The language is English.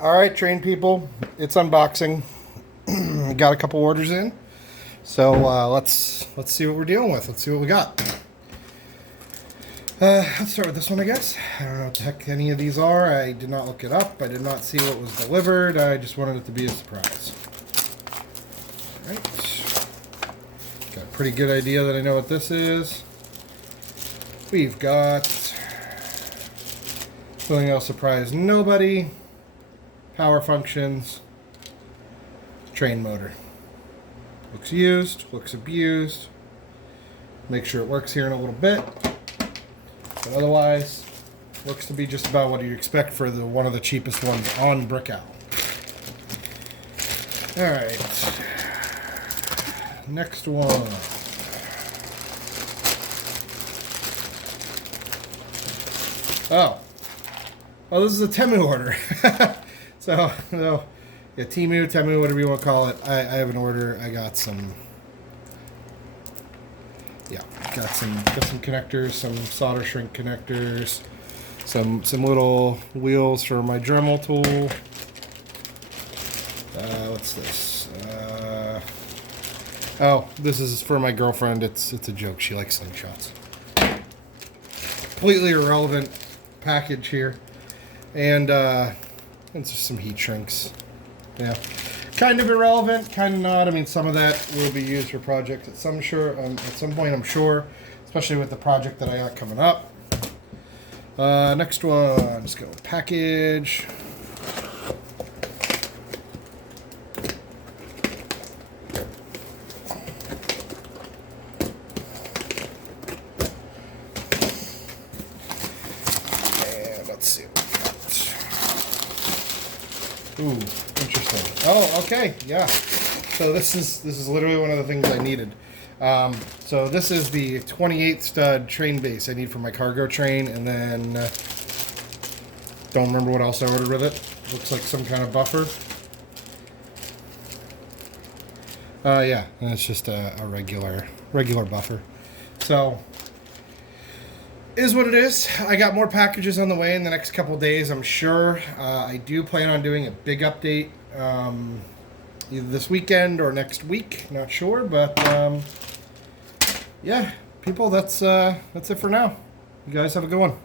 All right, train people, it's unboxing. Got a couple orders in, so let's see what we're dealing with. Let's see what we got. Let's start with this one, I guess. I don't know what the heck any of these are. I did not look it up. I did not see what was delivered. I just wanted it to be a surprise. All right. Got a pretty good idea that I know what this is. We've got something that'll surprise nobody. Power functions. Train motor. Looks used, looks abused. Make sure it works here in a little bit. But otherwise, looks to be just about what you expect for one of the cheapest ones on Brick Owl. Alright. Next one. Oh, this is a Temu order. So, yeah, Temu, whatever you want to call it. I have an order. I got some. Yeah, got some connectors, some solder shrink connectors, some little wheels for my Dremel tool. What's this? Oh, this is for my girlfriend. It's a joke. She likes slingshots. Completely irrelevant package here, and it's just some heat shrinks. Yeah, kind of irrelevant, kind of not. I mean, some of that will be used for projects at some point, I'm sure, especially with the project that I got coming up. Next one, let's go with package. And let's see what we got. Ooh, interesting. Oh, okay, yeah. So this is literally one of the things I needed. So this is the 28 stud train base I need for my cargo train, and then don't remember what else I ordered with it. Looks like some kind of buffer. Yeah, and it's just a regular buffer. So is what it is. I got more packages on the way in the next couple of days, I'm sure. I do plan on doing a big update either this weekend or next week. Not sure, but yeah, people, that's it for now. You guys have a good one.